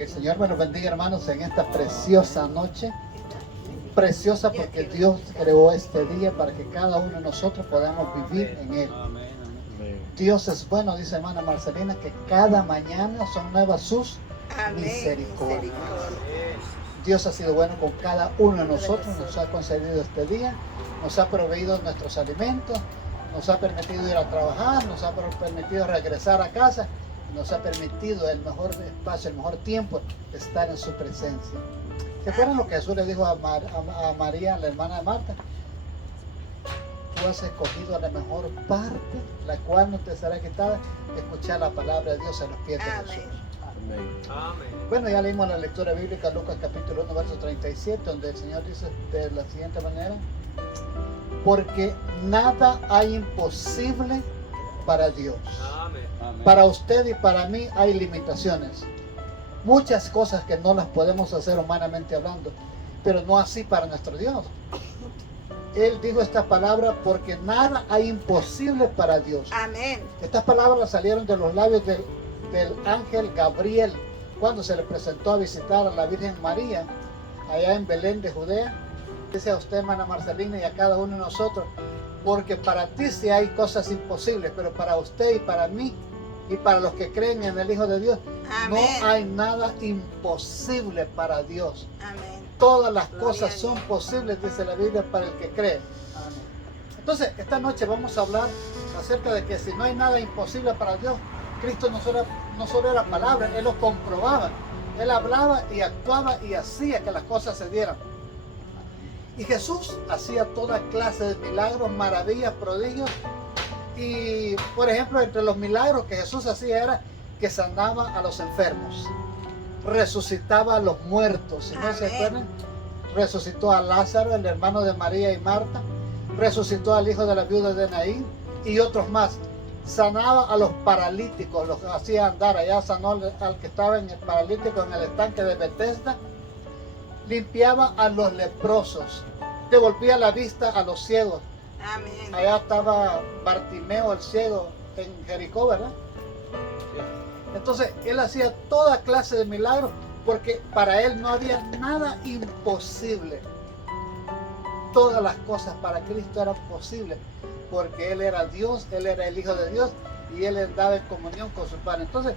Que el Señor me los bendiga, hermanos, en esta preciosa noche. Preciosa porque Dios creó este día para que cada uno de nosotros podamos vivir en Él. Dios es bueno, dice hermana Marcelina, que cada mañana son nuevas sus misericordias. Dios ha sido bueno con cada uno de nosotros, nos ha concedido este día, nos ha proveído nuestros alimentos, nos ha permitido ir a trabajar, nos ha permitido regresar a casa, nos ha permitido el mejor espacio, el mejor tiempo de estar en su presencia. ¿Se acuerdan lo que Jesús le dijo a María, la hermana de Marta? Tú has escogido la mejor parte, la cual no te será quitada, escuchar la palabra de Dios en los pies de Jesús. Amén. Bueno, ya leímos la lectura bíblica, Lucas capítulo 1, verso 37, donde el Señor dice de la siguiente manera: porque nada hay imposible para Dios. Amén. Para usted y para mí hay limitaciones. Muchas cosas que no las podemos hacer humanamente hablando, pero no así para nuestro Dios. Él dijo esta palabra: porque nada hay imposible para Dios. Amén. Estas palabras salieron de los labios del ángel Gabriel cuando se le presentó a visitar a la Virgen María allá en Belén de Judea. Dice a usted, hermana Marcelina, y a cada uno de nosotros: porque para ti sí hay cosas imposibles, pero para usted y para mí y para los que creen en el Hijo de Dios, amén, no hay nada imposible para Dios. Amén. Todas las cosas son posibles, dice la Biblia, para el que cree. Amén. Entonces, esta noche vamos a hablar acerca de que si no hay nada imposible para Dios, Cristo no solo era palabra, Él lo comprobaba. Él hablaba y actuaba y hacía que las cosas se dieran. Y Jesús hacía toda clase de milagros, maravillas, prodigios. Y, por ejemplo, entre los milagros que Jesús hacía era que sanaba a los enfermos, resucitaba a los muertos. Si no se acuerdan, resucitó a Lázaro, el hermano de María y Marta, resucitó al hijo de la viuda de Naín y otros más. Sanaba a los paralíticos, los hacía andar. Allá sanó al que estaba en el paralítico en el estanque de Betesda. Limpiaba a los leprosos, devolvía la vista a los ciegos. Amén. Allá estaba Bartimeo el ciego en Jericó, ¿verdad? Entonces él hacía toda clase de milagros porque para él no había nada imposible. Todas las cosas para Cristo eran posibles porque Él era Dios, Él era el Hijo de Dios y Él andaba en comunión con su Padre. Entonces,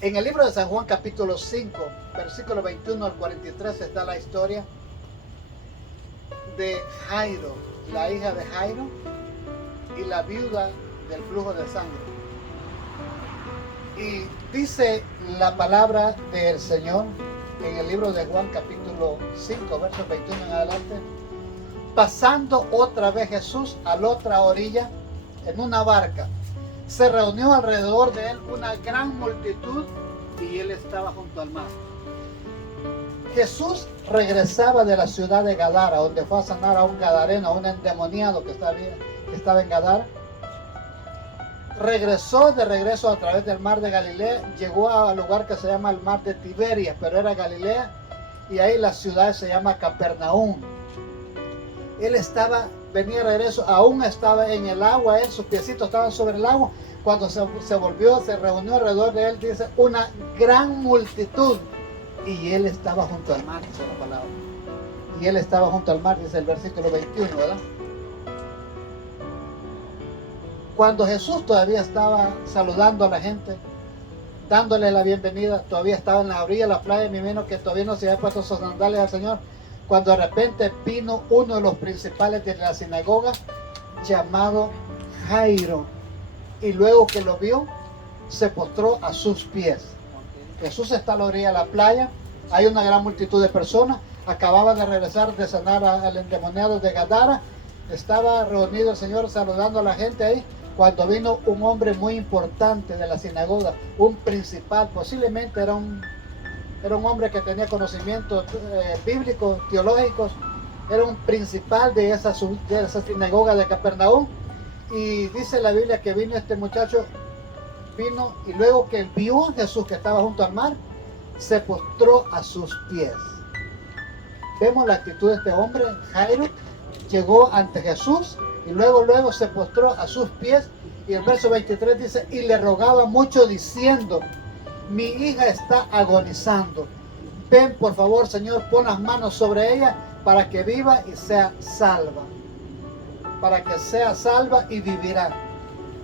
en el libro de San Juan capítulo 5, versículo 21 al 43 está la historia de Jairo, la hija de Jairo y la viuda del flujo de sangre. Y dice la palabra del Señor en el libro de Juan capítulo 5, versos 21 en adelante: pasando otra vez Jesús a la otra orilla en una barca, se reunió alrededor de él una gran multitud y él estaba junto al mar. Jesús regresaba de la ciudad de Gadara, donde fue a sanar a un gadareno, a un endemoniado que estaba en Gadara. Regresó de regreso a través del mar de Galilea, llegó al lugar que se llama el mar de Tiberias, pero era Galilea, y ahí la ciudad se llama Capernaum. Él venía de regreso, aún estaba en el agua, sus piecitos estaban sobre el agua. Cuando se volvió, se reunió alrededor de él, dice, una gran multitud. Y él estaba junto al mar, dice la palabra. Y él estaba junto al mar, dice el versículo 21, ¿verdad? Cuando Jesús todavía estaba saludando a la gente, dándole la bienvenida, todavía estaba en la orilla de la playa, me imagino que todavía no se había puesto sus sandalias al Señor, cuando de repente vino uno de los principales de la sinagoga, llamado Jairo, y luego que lo vio, se postró a sus pies. Jesús está a la orilla de la playa, hay una gran multitud de personas, acababa de regresar de sanar al endemoniado de Gadara, estaba reunido el Señor saludando a la gente ahí, cuando vino un hombre muy importante de la sinagoga, un principal, posiblemente era un hombre que tenía conocimientos bíblicos, teológicos, era un principal de esa sinagoga de Capernaum. Y dice la Biblia que vino este muchacho, y luego que vio a Jesús que estaba junto al mar, se postró a sus pies. Vemos la actitud de este hombre, Jairo, llegó ante Jesús y luego se postró a sus pies, y el verso 23 dice, y le rogaba mucho diciendo, mi hija está agonizando. Ven, por favor, Señor, pon las manos sobre ella para que viva y sea salva. Para que sea salva y vivirá.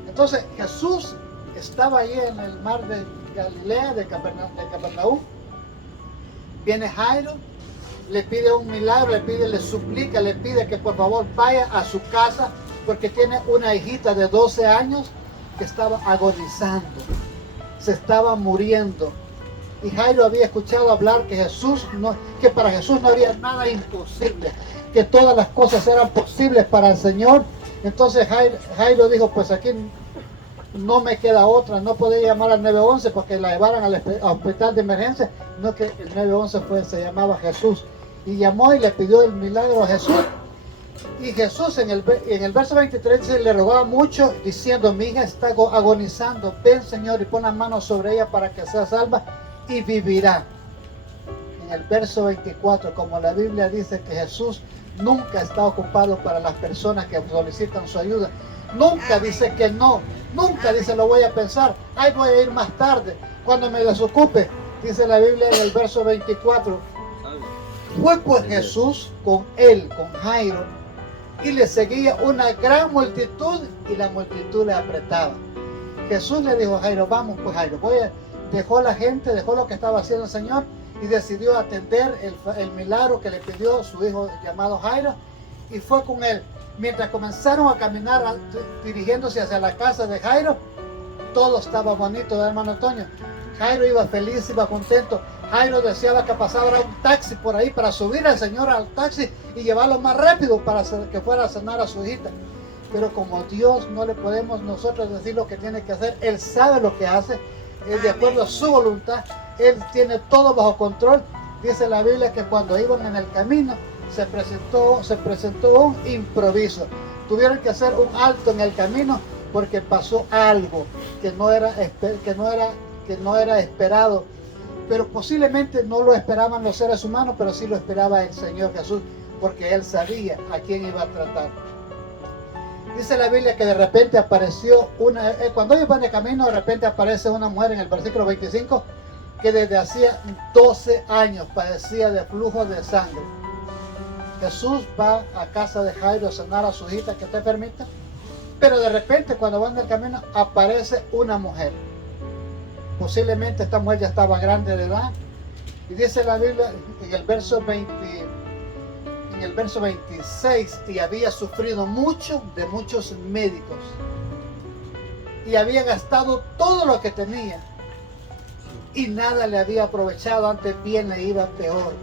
Entonces Jesús estaba allí en el mar de Galilea, de Capernaum. Viene Jairo, le pide un milagro, le suplica, le pide que por favor vaya a su casa porque tiene una hijita de 12 años que estaba agonizando, se estaba muriendo. Y Jairo había escuchado hablar que para Jesús no había nada imposible, que todas las cosas eran posibles para el Señor. Entonces Jairo dijo, pues aquí no me queda otra, no podía llamar al 911 porque la llevaran al hospital de emergencia, no, que el 911 se llamaba Jesús. Y llamó y le pidió el milagro a Jesús. Y Jesús en el verso 23 le rogaba mucho diciendo, mi hija está agonizando, ven Señor y pon las manos sobre ella para que sea salva y vivirá. En el verso 24, como la Biblia dice que Jesús nunca está ocupado para las personas que solicitan su ayuda. Nunca dice que no, nunca dice lo voy a pensar, ay voy a ir más tarde, cuando me desocupe. Dice la Biblia en el verso 24, fue pues Jesús con él, con Jairo, y le seguía una gran multitud y la multitud le apretaba. Jesús le dijo a Jairo, vamos pues Jairo, dejó la gente, dejó lo que estaba haciendo el Señor y decidió atender el milagro que le pidió su hijo llamado Jairo y fue con él. Mientras comenzaron a caminar dirigiéndose hacia la casa de Jairo, todo estaba bonito, hermano Antonio. Jairo iba feliz, iba contento. Jairo deseaba que pasara un taxi por ahí para subir al Señor al taxi y llevarlo más rápido para que fuera a sanar a su hijita. Pero como Dios no le podemos nosotros decir lo que tiene que hacer, Él sabe lo que hace, Él de acuerdo a su voluntad, Él tiene todo bajo control. Dice la Biblia que cuando iban en el camino se presentó un improviso. Tuvieron que hacer un alto en el camino porque pasó algo que no era esperado. Pero posiblemente no lo esperaban los seres humanos, pero sí lo esperaba el Señor Jesús, porque Él sabía a quién iba a tratar. Dice la Biblia que de repente apareció cuando ellos van de camino, de repente aparece una mujer en el versículo 25, que desde hacía 12 años padecía de flujo de sangre. Jesús va a casa de Jairo a sanar a su hijita que está enfermita, pero de repente cuando van del camino aparece una mujer. Posiblemente esta mujer ya estaba grande de edad. Y dice la Biblia en el verso 26, y había sufrido mucho de muchos médicos. Y había gastado todo lo que tenía. Y nada le había aprovechado, antes bien le iba peor.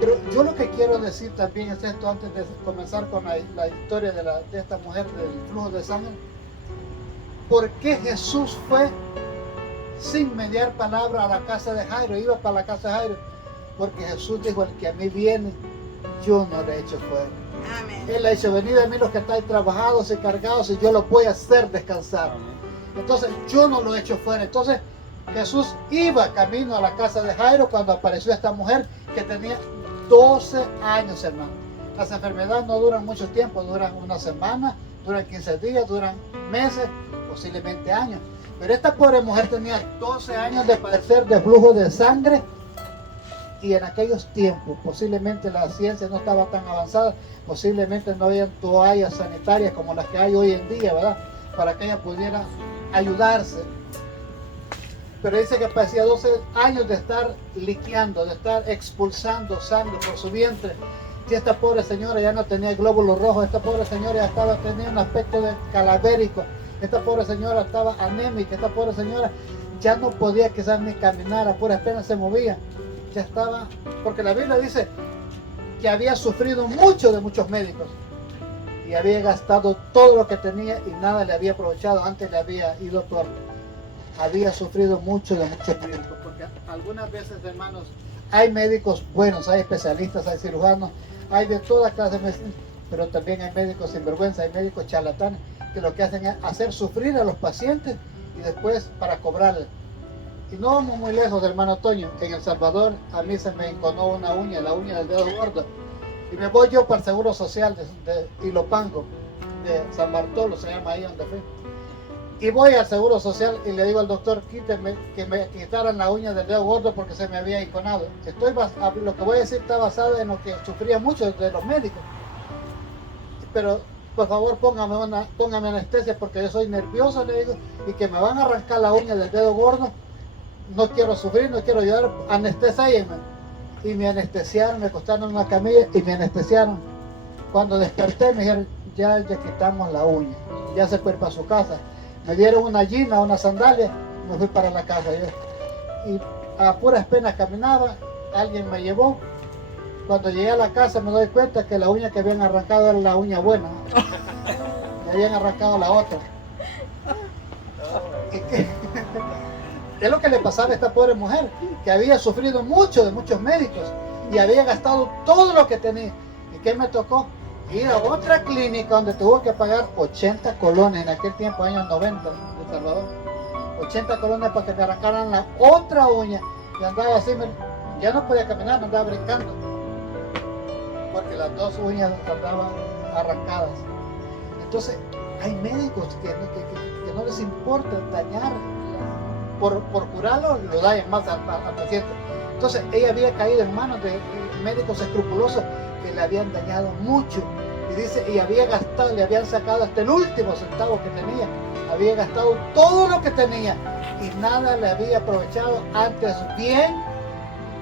Pero yo lo que quiero decir también es esto, antes de comenzar con la historia de esta mujer del flujo de sangre. ¿Por qué Jesús fue sin mediar palabra a la casa de Jairo? Iba para la casa de Jairo porque Jesús dijo, el que a mí viene, yo no le echo fuera. Amén. Él le ha dicho, venid a mí los que estáis trabajados y cargados y yo los voy a hacer descansar. Amén. Entonces yo no lo echo fuera. Entonces Jesús iba camino a la casa de Jairo cuando apareció esta mujer que tenía 12 años, hermano. Las enfermedades no duran mucho tiempo, duran una semana, duran 15 días, duran meses, posiblemente años. Pero esta pobre mujer tenía 12 años de padecer de flujo de sangre, y en aquellos tiempos posiblemente la ciencia no estaba tan avanzada, posiblemente no había toallas sanitarias como las que hay hoy en día, ¿verdad? Para que ella pudiera ayudarse. Pero dice que parecía 12 años de estar liqueando, de estar expulsando sangre por su vientre. Y esta pobre señora ya no tenía glóbulos rojos, esta pobre señora ya tenía un aspecto de cadavérico. Esta pobre señora estaba anémica, esta pobre señora ya no podía quizás ni caminar, a puras penas se movía. Ya estaba, porque la Biblia dice que había sufrido mucho de muchos médicos y había gastado todo lo que tenía y nada le había aprovechado, antes le había ido peor. Había sufrido mucho de muchos médicos, porque algunas veces, hermanos, hay médicos buenos, hay especialistas, hay cirujanos, hay de toda clase de medicina, pero también hay médicos sinvergüenza, hay médicos charlatanes que lo que hacen es hacer sufrir a los pacientes y después para cobrarles. Y no vamos muy lejos, hermano Toño. En El Salvador a mí se me enconó una uña, la uña del dedo gordo, y me voy yo para el Seguro Social de Ilopango, de San Bartolo se llama ahí donde fui. Y voy al Seguro Social y le digo al doctor, quíteme, que me quitaran la uña del dedo gordo porque se me había iconado. Lo que voy a decir está basado en lo que sufría muchos de los médicos. Pero por favor póngame anestesia porque yo soy nervioso, le digo, y que me van a arrancar la uña del dedo gordo. No quiero sufrir, no quiero llorar, anestesienme. Y me anestesiaron, me acostaron en una camilla y me anestesiaron. Cuando desperté me dijeron, ya quitamos la uña, ya se fue para su casa. Me dieron una gina, una sandalia, me fui para la casa. Y a puras penas caminaba, alguien me llevó. Cuando llegué a la casa me doy cuenta que la uña que habían arrancado era la uña buena. Me habían arrancado la otra. ¿Qué es lo que le pasaba a esta pobre mujer? Que había sufrido mucho de muchos médicos y había gastado todo lo que tenía. ¿Y qué me tocó? Ir a otra clínica donde tuvo que pagar 80 colones en aquel tiempo, años 90 de Salvador. 80 colones para que me arrancaran la otra uña. Y andaba así, ya no podía caminar, me andaba brincando. Porque las dos uñas andaban arrancadas. Entonces, hay médicos que no les importa dañar. Por curarlo, lo dañan más al paciente. Entonces, ella había caído en manos de médicos escrupulosos que le habían dañado mucho. Y dice, y había gastado, le habían sacado hasta el último centavo que tenía. Había gastado todo lo que tenía y nada le había aprovechado. Antes bien,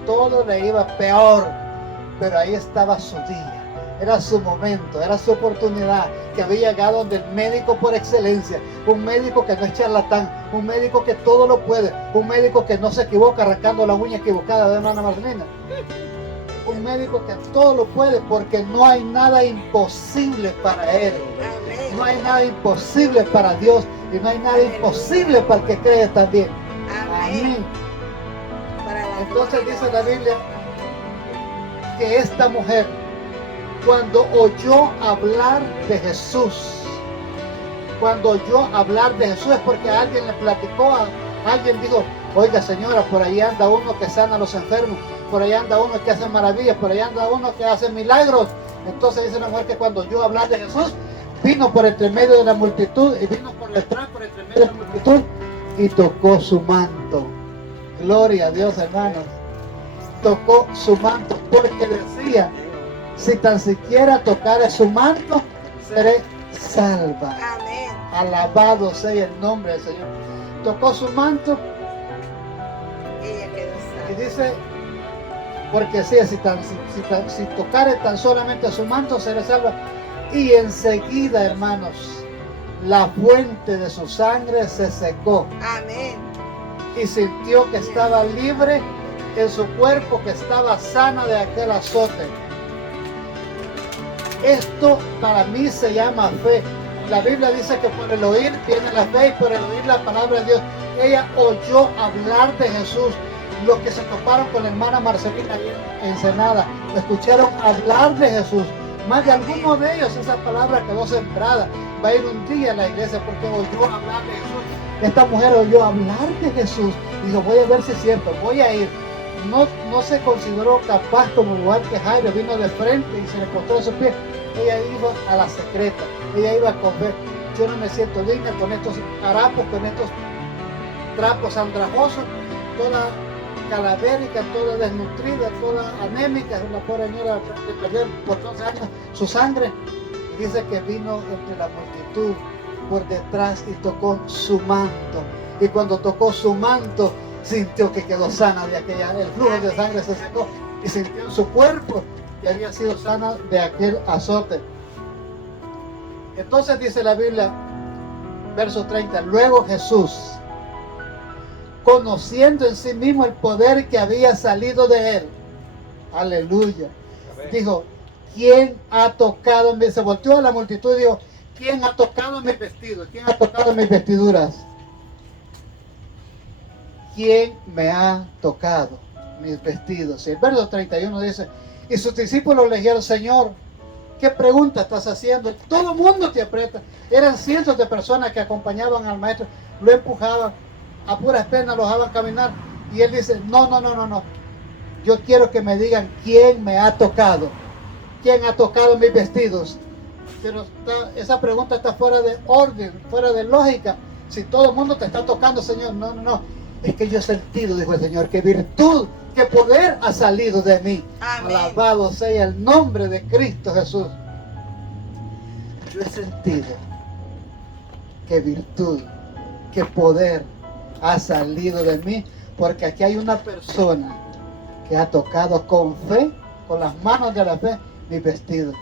todo le iba peor. Pero ahí estaba su día. Era su momento, era su oportunidad, que había llegado donde el médico por excelencia, un médico que no es charlatán, un médico que todo lo puede, un médico que no se equivoca arrancando la uña equivocada de hermana Marcelina. Un médico que todo lo puede porque no hay nada imposible para él. No hay nada imposible para Dios y no hay nada imposible para el que cree también. Amén. Entonces dice la Biblia que esta mujer, cuando oyó hablar de Jesús, es porque alguien le platicó, alguien dijo, oiga señora, por ahí anda uno que sana a los enfermos, por ahí anda uno que hace maravillas, por ahí anda uno que hace milagros. Entonces dice la mujer que cuando oyó hablar de Jesús, vino por entre medio de la multitud, y vino por detrás, por entre medio de la multitud, y tocó su manto. Gloria a Dios, hermanos. Tocó su manto, porque decía, si tan siquiera tocare su manto, seré salva. Amén. Alabado sea el nombre del Señor. Tocó su manto. Ella quedó salva. Y dice, porque sí, si tocare tan solamente su manto, seré salva. Y enseguida, hermanos, la fuente de su sangre se secó. Amén. Y sintió que estaba libre en su cuerpo, que estaba sana de aquel azote. Esto para mí se llama fe. La Biblia dice que por el oír viene la fe y por el oír la palabra de Dios. Ella oyó hablar de Jesús. Los que se toparon con la hermana Marcelina en Ensenada, escucharon hablar de Jesús. Más de alguno de ellos esa palabra quedó sembrada. Va a ir un día a la iglesia porque oyó hablar de Jesús. Esta mujer oyó hablar de Jesús. Dijo, voy a ver si es cierto, voy a ir. No se consideró capaz como igual que Jairo, vino de frente y se le postró a sus pies. Ella iba a la secreta, ella iba a comer. Yo no me siento digna con estos harapos, con estos trapos andrajosos, toda calavérica, toda desnutrida, toda anémica, una pobre señora de perder por 12 años su sangre. Y dice que vino entre la multitud por detrás y tocó su manto. Y cuando tocó su manto, sintió que quedó sana de aquella, el flujo de sangre se secó y sintió en su cuerpo que había sido sana de aquel azote. Entonces dice la Biblia, verso 30, luego Jesús, conociendo en sí mismo el poder que había salido de él, aleluya, dijo, ¿quién ha tocado mi? Se volteó a la multitud y dijo, ¿quién ha tocado mis vestidos? ¿Quién ha tocado mis vestiduras? ¿Quién me ha tocado mis vestidos? Y el verso 31 dice, y sus discípulos le dijeron, Señor, ¿qué pregunta estás haciendo? Todo el mundo te aprieta. Eran cientos de personas que acompañaban al maestro, lo empujaban, a puras penas lo dejaban caminar. Y él dice, no. Yo quiero que me digan quién me ha tocado. ¿Quién ha tocado mis vestidos? Pero esa pregunta está fuera de orden, fuera de lógica. Si todo el mundo te está tocando, Señor, no, no, no. Es que yo he sentido, dijo el Señor, que virtud, que poder ha salido de mí. Amén. Alabado sea el nombre de Cristo Jesús. Yo he sentido que virtud, que poder ha salido de mí, porque aquí hay una persona que ha tocado con fe, con las manos de la fe, mi vestido.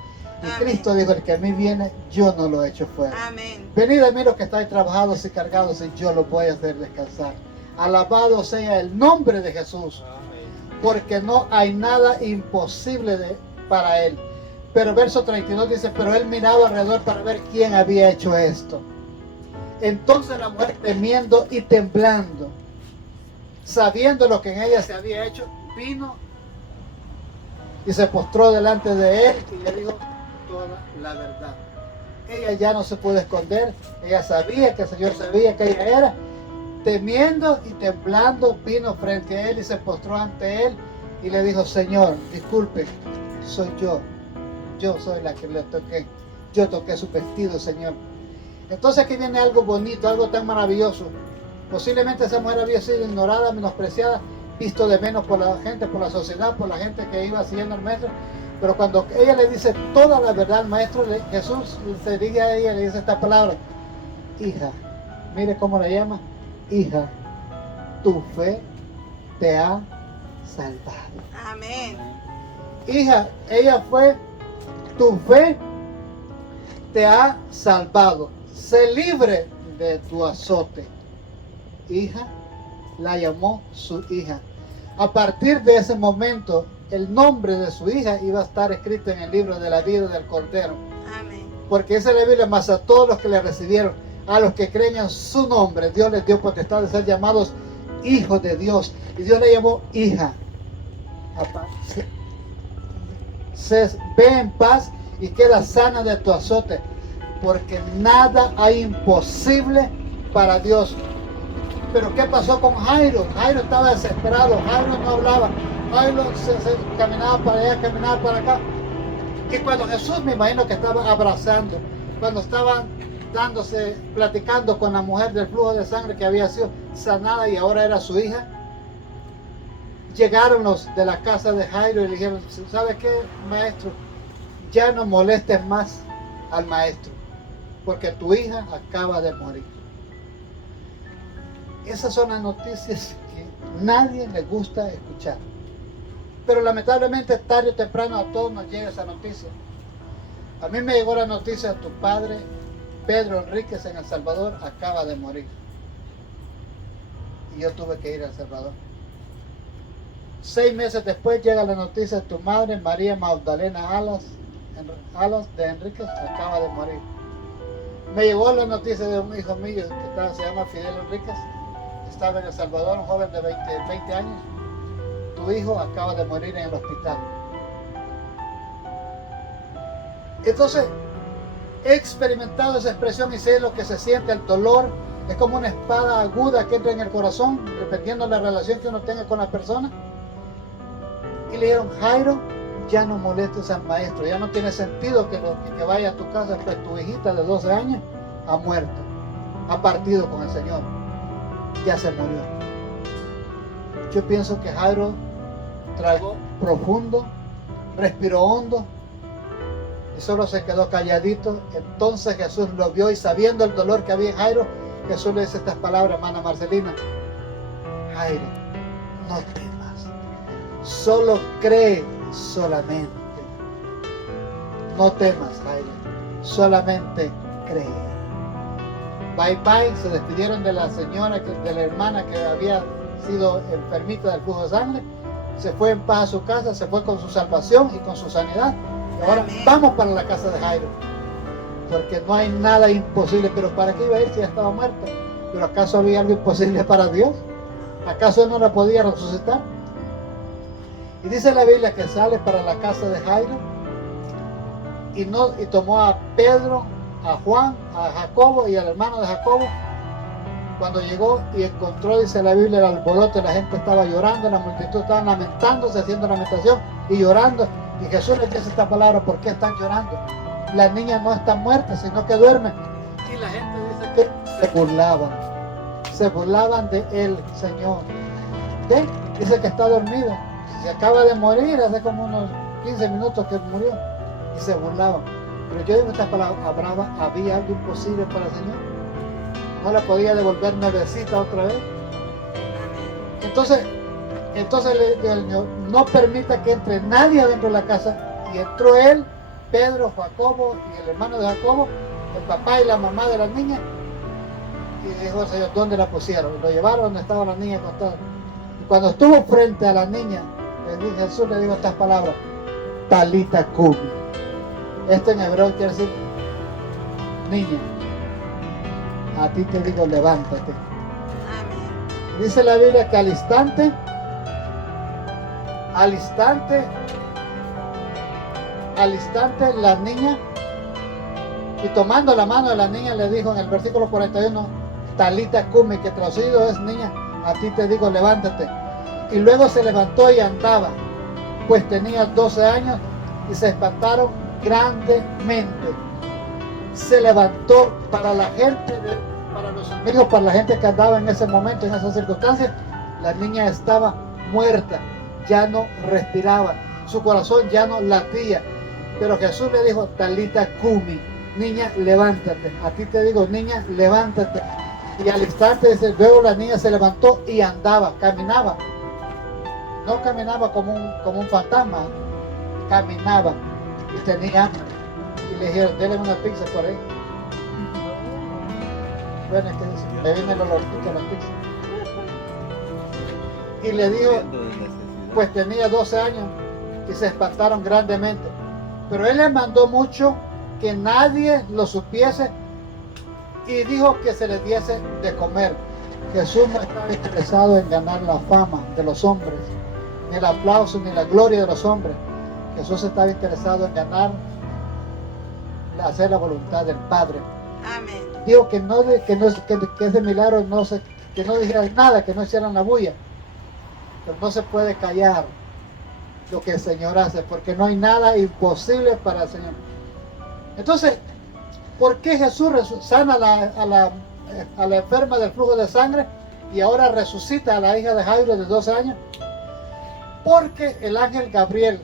Y Amén. Cristo dijo, el que a mí viene, yo no lo echo fuera. Amén. Venid a mí los que estáis trabajados y cargados, y yo los voy a hacer descansar. Alabado sea el nombre de Jesús, porque no hay nada imposible para él. Pero verso 32 dice, pero él miraba alrededor para ver quién había hecho esto. Entonces la mujer, temiendo y temblando, sabiendo lo que en ella se había hecho, vino y se postró delante de él y le dijo toda la verdad. Ella ya no se pudo esconder, ella sabía que el Señor sabía que ella era. Temiendo y temblando, vino frente a él y se postró ante él y le dijo, Señor, disculpe, soy yo soy la que le toqué, yo toqué su vestido, Señor. Entonces aquí viene algo bonito, algo tan maravilloso. Posiblemente esa mujer había sido ignorada, menospreciada, visto de menos por la gente, por la sociedad, por la gente que iba siguiendo al maestro. Pero cuando ella le dice toda la verdad al maestro, Jesús se dirige a ella y le dice esta palabra, hija, mire cómo la llama, hija, tu fe te ha salvado. Amén. Hija, ella fue, tu fe te ha salvado. Sé libre de tu azote. Hija, la llamó su hija. A partir de ese momento, el nombre de su hija iba a estar escrito en el libro de la vida del Cordero. Amén. Porque esa es la Biblia, más a todos los que le recibieron, a los que creen en su nombre, Dios les dio potestad de ser llamados hijos de Dios. Y Dios le llamó hija. Ve en paz y queda sana de tu azote, porque nada hay imposible para Dios. Pero ¿qué pasó con Jairo? Jairo estaba desesperado, Jairo no hablaba, Jairo se caminaba para allá, caminaba para acá. Y cuando Jesús, me imagino que estaba abrazando, cuando estaban platicando con la mujer del flujo de sangre que había sido sanada y ahora era su hija, llegaron los de la casa de Jairo y le dijeron, ¿sabes qué, maestro? Ya no molestes más al maestro, porque tu hija acaba de morir. Esas son las noticias que nadie le gusta escuchar. Pero lamentablemente tarde o temprano a todos nos llega esa noticia. A mí me llegó la noticia, tu padre, Pedro Enríquez, en El Salvador, acaba de morir. Y yo tuve que ir a El Salvador. 6 meses después llega la noticia, tu madre, María Magdalena Alas de Enríquez, acaba de morir. Me llegó la noticia de un hijo mío que se llama Fidel Enríquez, estaba en El Salvador, un joven de 20 años. Tu hijo acaba de morir en el hospital. Entonces, he experimentado esa expresión y sé lo que se siente, el dolor. Es como una espada aguda que entra en el corazón, dependiendo de la relación que uno tenga con la persona. Y le dijeron, Jairo, ya no molestes al maestro, ya no tiene sentido que vaya a tu casa, pues tu hijita de 12 años ha muerto, ha partido con el Señor, ya se murió. Yo pienso que Jairo tragó profundo, respiró hondo y solo se quedó calladito. Entonces Jesús lo vio y sabiendo el dolor que había en Jairo, Jesús le dice estas palabras, hermana Marcelina, Jairo, no temas, solo cree solamente. No temas, Jairo, solamente cree. Bye bye, se despidieron de la señora, de la hermana que había sido enfermita del flujo de sangre. Se fue en paz a su casa, se fue con su salvación y con su sanidad. Y ahora vamos para la casa de Jairo, porque no hay nada imposible. Pero ¿para qué iba a ir si ya estaba muerta? ¿Pero acaso había algo imposible para Dios? ¿Acaso él no la podía resucitar? Y dice la Biblia que sale para la casa de Jairo y tomó a Pedro, a Juan, a Jacobo y al hermano de Jacobo. Cuando llegó y encontró, dice la Biblia, el alboroto, la gente estaba llorando, la multitud estaba lamentándose, haciendo lamentación y llorando. Y Jesús les dice esta palabra, ¿por qué están llorando? La niña no está muerta, sino que duerme. Y la gente dice que se burlaban. se burlaban de él, Señor. ¿Qué? Dice que está dormido. Se acaba de morir hace como unos 15 minutos que murió. Y se burlaban. Pero yo digo estas palabras, ¿había algo imposible para el Señor? ¿No le podía devolver nuevecita otra vez? Entonces le dijo, no permita que entre nadie adentro de la casa. Y entró él, Pedro, Jacobo y el hermano de Jacobo, el papá y la mamá de la niña. Y dijo el Señor, ¿dónde la pusieron? Lo llevaron donde estaba la niña acostada. Y cuando estuvo frente a la niña, Jesús le dijo estas palabras, Talita Cumi. Esto en hebreo quiere decir, niña, a ti te digo, levántate. Amén. Dice la Biblia que al instante, la niña, y tomando la mano de la niña, le dijo en el versículo 41, Talita Cumi, que traducido es, niña, a ti te digo, levántate. Y luego se levantó y andaba, pues tenía 12 años, y se espantaron grandemente. Se levantó para la gente, para los amigos, para la gente que andaba en ese momento, en esas circunstancias. La niña estaba muerta, ya no respiraba, su corazón ya no latía. Pero Jesús le dijo, Talita Cumi, niña, levántate. A ti te digo, niña, levántate. Y al instante, luego la niña se levantó y andaba, caminaba. No caminaba como un fantasma, caminaba y tenía hambre. Y le dijeron, denle una pizza por ahí. Bueno, le viene el olorcito a la pizza. Y le dijo, pues tenía 12 años y se espantaron grandemente. Pero él les mandó mucho que nadie lo supiese y dijo que se les diese de comer. Jesús no estaba interesado en ganar la fama de los hombres, ni el aplauso, ni la gloria de los hombres. Jesús estaba interesado en ganar, hacer la voluntad del Padre. Amén. Digo que ese milagro que no dijeran nada, que no hicieran la bulla. Pero no se puede callar lo que el Señor hace, porque no hay nada imposible para el Señor. Entonces, ¿por qué Jesús sana a la enferma del flujo de sangre y ahora resucita a la hija de Jairo de 12 años? Porque el ángel Gabriel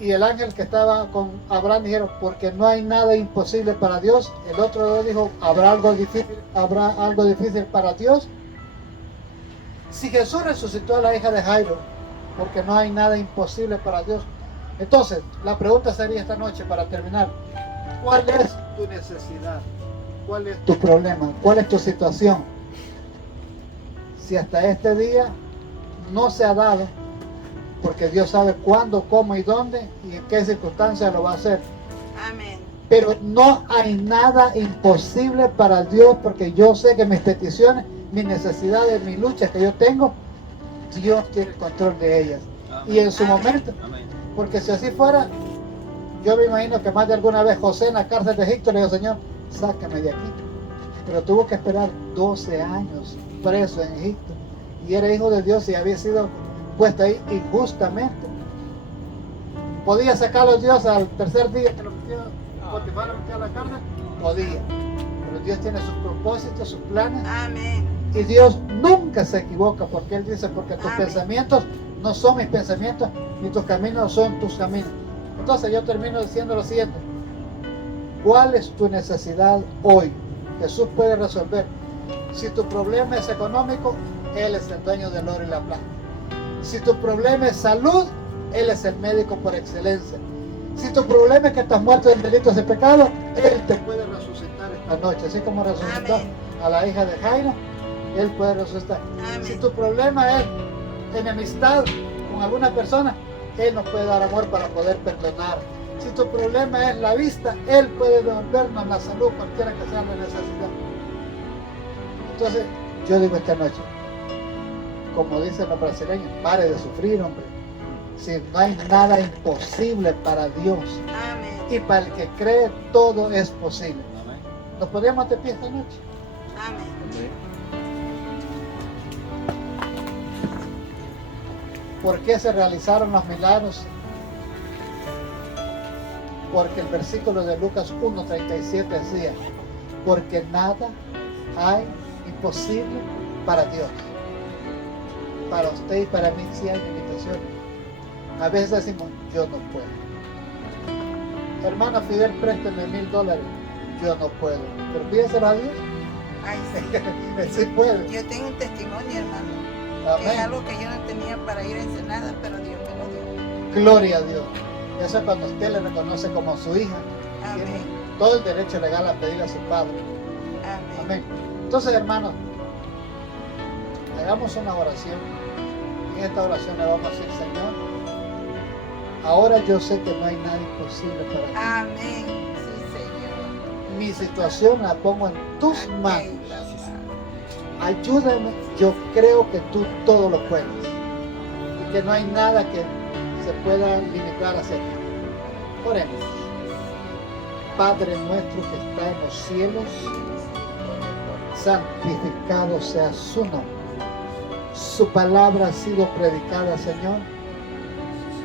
y el ángel que estaba con Abraham dijeron, porque no hay nada imposible para Dios. El otro dijo, ¿habrá algo difícil para Dios? Si Jesús resucitó a la hija de Jairo, porque no hay nada imposible para Dios. Entonces, la pregunta sería esta noche para terminar, ¿cuál es tu necesidad? ¿Cuál es tu problema? ¿Cuál es tu situación? Si hasta este día no se ha dado, porque Dios sabe cuándo, cómo y dónde y en qué circunstancias lo va a hacer. Amén. Pero no hay nada imposible para Dios, porque yo sé que mis peticiones, mis necesidades, mis luchas que yo tengo, Dios tiene el control de ellas. Amén. Y en su momento, amén. Porque si así fuera, yo me imagino que más de alguna vez José en la cárcel de Egipto le dijo, Señor, sácame de aquí. Pero tuvo que esperar 12 años preso en Egipto. Y era hijo de Dios y había sido puesto ahí injustamente. ¿Podía sacarlo Dios al tercer día que lo metió, Potifar lo metió a la cárcel? Podía. Pero Dios tiene sus propósitos, sus planes. Amén. Y Dios nunca se equivoca, porque Él dice, porque tus pensamientos no son mis pensamientos, ni tus caminos son tus caminos. Entonces yo termino diciendo lo siguiente. ¿Cuál es tu necesidad hoy? Jesús puede resolver. Si tu problema es económico, Él es el dueño del oro y la plata. Si tu problema es salud, Él es el médico por excelencia. Si tu problema es que estás muerto en delitos y pecados, Él te puede resucitar esta noche. Así como resucitó a la hija de Jairo, Él puede resucitar. Amén. Si tu problema es enemistad con alguna persona, Él nos puede dar amor para poder perdonar. Si tu problema es la vista, Él puede devolvernos la salud, cualquiera que sea la necesidad. Entonces, yo digo esta noche, como dicen los brasileños, pare de sufrir, hombre. Si no hay nada imposible para Dios. Amén. Y para el que cree, todo es posible. Amén. ¿Nos podríamos de pie esta noche? Amén. ¿Por qué se realizaron los milagros? Porque el versículo de Lucas 1:37 decía, porque nada hay imposible para Dios. Para usted y para mí sí hay limitaciones. A veces decimos, yo no puedo. Hermano Fidel, présteme $1000. Yo no puedo. Pero pídeselo a Dios. Ay, sí. Él sí puede. Yo tengo un testimonio, hermano. Amén. Es algo que yo no tenía para ir a Ensenada, pero Dios me lo dio. Gloria a Dios. Eso es cuando usted le reconoce como su hija. Amén. Tiene todo el derecho legal a pedirle a su padre. Amén. Amén. Entonces, hermanos, hagamos una oración. En esta oración le vamos a decir, Señor, ahora yo sé que no hay nada imposible para ti. Amén. Sí, Señor. Mi situación la pongo en tus manos. Amén, papá. Ayúdame, yo creo que tú todo lo puedes. Y que no hay nada que se pueda limitar a hacer. Oremos. Padre nuestro que está en los cielos, santificado sea su nombre. Su palabra ha sido predicada, Señor.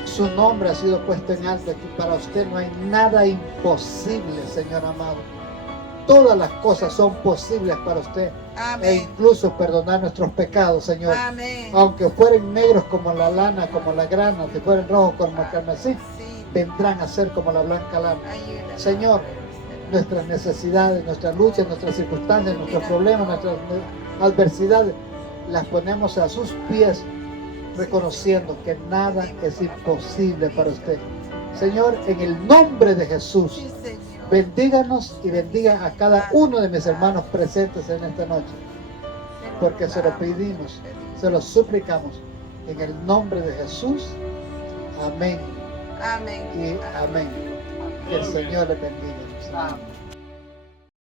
Su nombre ha sido puesto en alto. Aquí para usted no hay nada imposible, Señor amado. Todas las cosas son posibles para usted. Amén. E incluso perdonar nuestros pecados, Señor. Amén. Aunque fueren negros como la lana, como la grana, si fueren rojos como el carmesí, Sí. vendrán a ser como la blanca lana. Ayúdame. Señor, nuestras necesidades, nuestras luchas, nuestras circunstancias, nuestros problemas, nuestras adversidades, las ponemos a sus pies, reconociendo que nada es imposible para usted. Señor, en el nombre de Jesús, Sí, Señor. bendíganos y bendiga a cada uno de mis hermanos presentes en esta noche, porque se lo pedimos, se lo suplicamos, en el nombre de Jesús. Amén Amén. y amén. Que el Señor le bendiga. Amén.